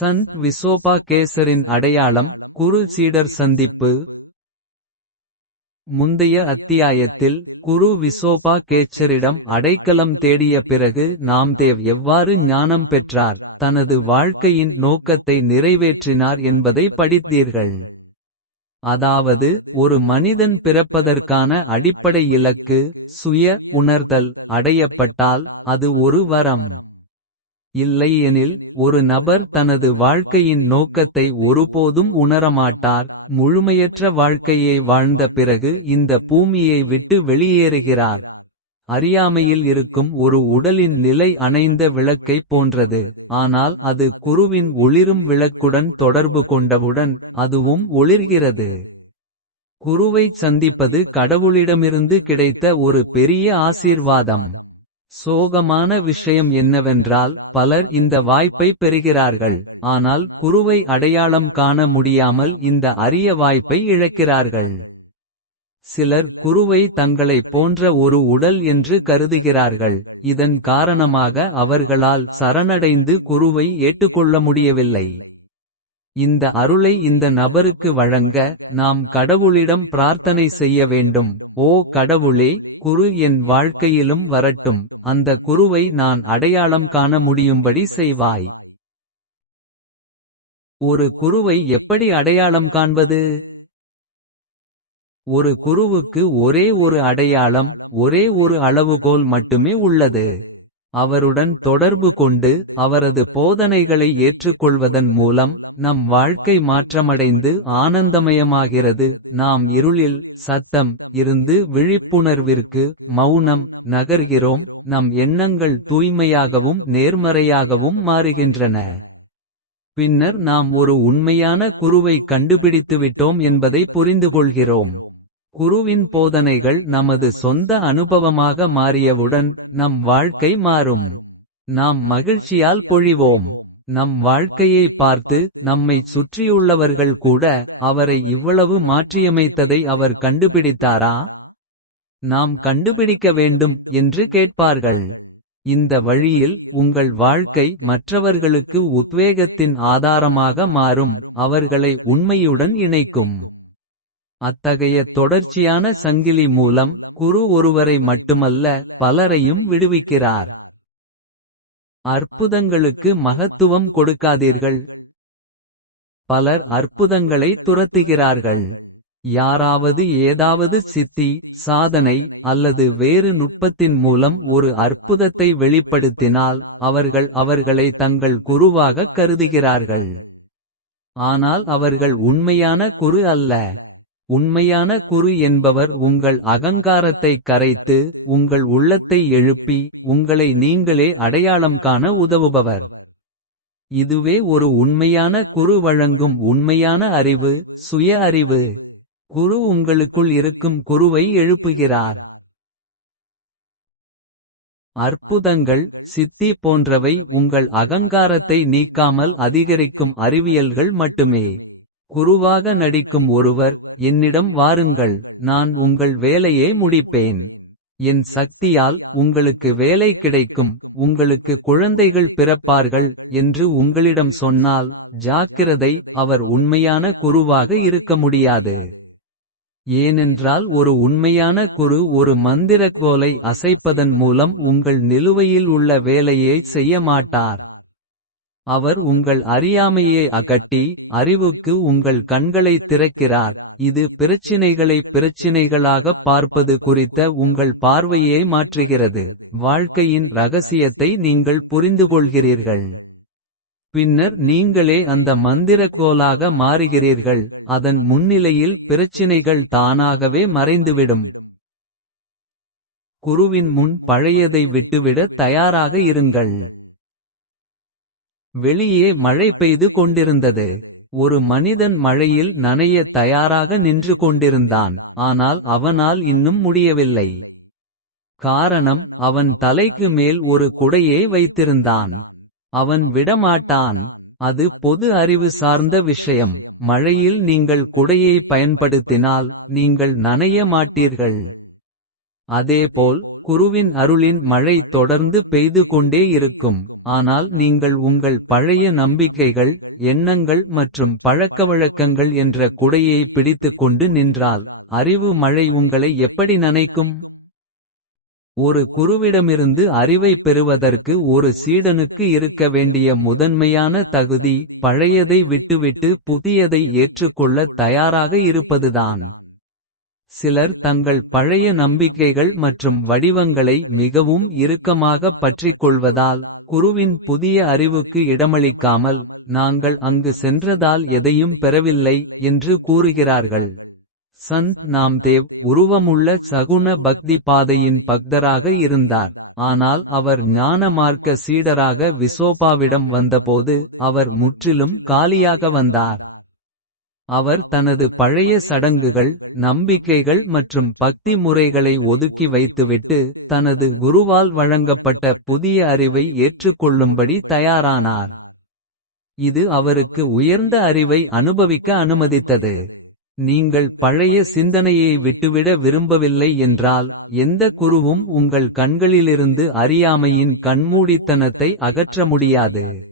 சந்த் விசோபா கேசரின் அடையாளம். குரு சீடர் சந்திப்பு. முந்தைய அத்தியாயத்தில் குரு விசோபா கேச்சரிடம் அடைக்கலம் தேடிய பிறகு நாம்தேவ் எவ்வாறு ஞானம் பெற்றார். தனது வாழ்க்கையின் நோக்கத்தை நிறைவேற்றினார் என்பதை படித்தீர்கள். அதாவது ஒரு மனிதன் பிறப்பதற்கான அடிப்படை இலக்கு. சுய உணர்தல் அடையப்பட்டால் அது ஒரு வரம். இல்லையெனில் ஒரு நபர் தனது வாழ்க்கையின் நோக்கத்தை ஒருபோதும் உணரமாட்டார். முழுமையற்ற வாழ்க்கையை வாழ்ந்த பிறகு இந்த பூமியை விட்டு வெளியேறுகிறார். அறியாமையில் இருக்கும் ஒரு உடலின் நிலை அணைந்த விளக்கைப் போன்றது. ஆனால் அது குருவின் ஒளிரும் விளக்குடன் தொடர்பு கொண்டவுடன் அதுவும் ஒளிர்கிறது. குருவைச் சந்திப்பது கடவுளிடமிருந்து கிடைத்த ஒரு பெரிய ஆசீர்வாதம். சோகமான விஷயம் என்னவென்றால் பலர் இந்த வாய்ப்பை பெறுகிறார்கள். ஆனால் குருவை அடையாளம் காண முடியாமல் இந்த அரிய வாய்ப்பை இழக்கிறார்கள். சிலர் குருவை தங்களைப் போன்ற ஒரு உடல் என்று கருதுகிறார்கள். இதன் காரணமாக அவர்களால் சரணடைந்து குருவை ஏற்றுக்கொள்ள முடியவில்லை. இந்த அருளை இந்த நபருக்கு வழங்க நாம் கடவுளிடம் பிரார்த்தனை செய்ய வேண்டும். ஓ கடவுளே, குரு என் வாழ்க்கையிலும் வரட்டும். அந்த குருவை நான் அடையாளம் காண முடியும்படி செய்வாய். ஒரு குருவை எப்படி அடையாளம் காண்பது? ஒரு குருவுக்கு ஒரே ஒரு அடையாளம், ஒரே ஒரு அளவுகோல் மட்டுமே உள்ளது. அவருடன் தொடர்பு கொண்டு அவரது போதனைகளை ஏற்றுக்கொள்வதன் மூலம் நம் வாழ்க்கை மாற்றமடைந்து ஆனந்தமயமாகிறது. நாம் இருளில் சத்தம் இருந்து விழிப்புணர்விற்கு மௌனம் நகர்கிறோம். நம் எண்ணங்கள் தூய்மையாகவும் நேர்மறையாகவும் மாறுகின்றன. பின்னர் நாம் ஒரு உண்மையான குருவை கண்டுபிடித்துவிட்டோம் என்பதை புரிந்துகொள்கிறோம். குருவின் போதனைகள் நமது சொந்த அனுபவமாக மாறியவுடன் நம் வாழ்க்கை மாறும். நாம் மகிழ்ச்சியால் பொழிவோம். நம் வாழ்க்கையை பார்த்து நம்மைச் சுற்றியுள்ளவர்கள் கூட அவரை இவ்வளவு மாற்றியமைத்ததை அவர் கண்டுபிடித்தாரா? நாம் கண்டுபிடிக்க வேண்டும் என்று கேட்பார்கள். இந்த வழியில் உங்கள் வாழ்க்கை மற்றவர்களுக்கு உத்வேகத்தின் ஆதாரமாக மாறும். அவர்களை உண்மையுடன் இணைக்கும். அத்தகைய தொடர்ச்சியான சங்கிலி மூலம் குரு ஒருவரை மட்டுமல்ல பலரையும் விடுவிக்கிறார். அற்புதங்களுக்கு மகத்துவம் கொடுக்காதீர்கள். பலர் அற்புதங்களை துரத்துகிறார்கள். யாராவது ஏதாவது சித்தி சாதனை அல்லது வேறு நுட்பத்தின் மூலம் ஒரு அற்புதத்தை வெளிப்படுத்தினால் அவர்கள் அவர்களை தங்கள் குருவாகக் கருதுகிறார்கள். ஆனால் அவர்கள் உண்மையான குரு அல்ல. உண்மையான குரு என்பவர் உங்கள் அகங்காரத்தை கரைத்து உங்கள் உள்ளத்தை எழுப்பி உங்களை நீங்களே அடையாளம் காண உதவுபவர். இதுவே ஒரு உண்மையான குரு வழங்கும் உண்மையான அறிவு. சுய அறிவு. குரு உங்களுக்குள் இருக்கும் குருவை எழுப்புகிறார். அற்புதங்கள் சித்தி போன்றவை உங்கள் அகங்காரத்தை நீக்காமல் அதிகரிக்கும் அறிவியல்கள் மட்டுமே. குருவாக நடிக்கும் ஒருவர் என்னிடம் வாருங்கள், நான் உங்கள் வேலையை முடிப்பேன். என் சக்தியால் உங்களுக்கு வேலை கிடைக்கும். உங்களுக்கு குழந்தைகள் பிறப்பார்கள் என்று உங்களிடம் சொன்னால் ஜாக்கிரதை, அவர் உண்மையான குருவாக இருக்க முடியாது. ஏனென்றால் ஒரு உண்மையான குரு ஒரு மந்திரக்கோலை அசைப்பதன் மூலம் உங்கள் நிலுவையில் உள்ள வேலையை செய்ய மாட்டார். அவர் உங்கள் அறியாமையை அகற்றி அறிவுக்கு உங்கள் கண்களைத் திறக்கிறார். இது பிரச்சினைகளை பிரச்சினைகளாகப் பார்ப்பது குறித்த உங்கள் பார்வையை மாற்றுகிறது. வாழ்க்கையின் ரகசியத்தை நீங்கள் புரிந்துகொள்கிறீர்கள். பின்னர் நீங்களே அந்த மந்திரக்கோலாக மாறுகிறீர்கள். அதன் முன்னிலையில் பிரச்சினைகள் தானாகவே மறைந்துவிடும். குருவின் முன் பழையதை விட்டுவிட தயாராக இருங்கள். வெளியே மழை பெய்து கொண்டிருந்தது. ஒரு மனிதன் மழையில் நனைய தயாராக நின்று கொண்டிருந்தான். ஆனால் அவனால் இன்னும் முடியவில்லை. காரணம், அவன் தலைக்கு மேல் ஒரு குடையை வைத்திருந்தான். அவன் விடமாட்டான். அது பொது அறிவு சார்ந்த விஷயம். மழையில் நீங்கள் குடையை பயன்படுத்தினால் நீங்கள் நனைய மாட்டீர்கள். அதேபோல் குருவின் அருளின் மழை தொடர்ந்து பெய்து கொண்டே இருக்கும். ஆனால் நீங்கள் உங்கள் பழைய நம்பிக்கைகள், எண்ணங்கள் மற்றும் பழக்கவழக்கங்கள் என்ற குடையை பிடித்துக் கொண்டு நின்றால். அறிவு மழை உங்களை எப்படி நனைக்கும்? ஒரு குருவிடமிருந்து அறிவைப் பெறுவதற்கு ஒரு சீடனுக்கு இருக்க வேண்டிய முதன்மையான தகுதி. பழையதை விட்டுவிட்டு புதியதை ஏற்றுக்கொள்ளத் தயாராக இருப்பதுதான். சிலர் தங்கள் பழைய நம்பிக்கைகள் மற்றும் வடிவங்களை மிகவும் இறுக்கமாகப் பற்றிக்கொள்வதால். குருவின் புதிய அறிவுக்கு இடமளிக்காமல். நாங்கள் அங்கு சென்றதால் எதையும் பெறவில்லை என்று கூறுகிறார்கள். சந்த் நாம்தேவ் உருவமுள்ள சகுன பக்தி பாதையின் பக்தராக இருந்தார். ஆனால் அவர் ஞான மார்க்க சீடராக விசோபாவிடம் வந்தபோது. அவர் முற்றிலும் காலியாக வந்தார். அவர் தனது பழைய சடங்குகள், நம்பிக்கைகள் மற்றும் பக்தி முறைகளை ஒதுக்கி வைத்துவிட்டு. தனது குருவால் வழங்கப்பட்ட புதிய அறிவை ஏற்றுக்கொள்ளும்படி தயாரானார். இது அவருக்கு உயர்ந்த அறிவை அனுபவிக்க அனுமதித்தது. நீங்கள் பழைய சிந்தனையை விட்டுவிட விரும்பவில்லை என்றால். எந்த குருவும் உங்கள் கண்களிலிருந்து அறியாமையின் கண்மூடித்தனத்தை அகற்ற முடியாது.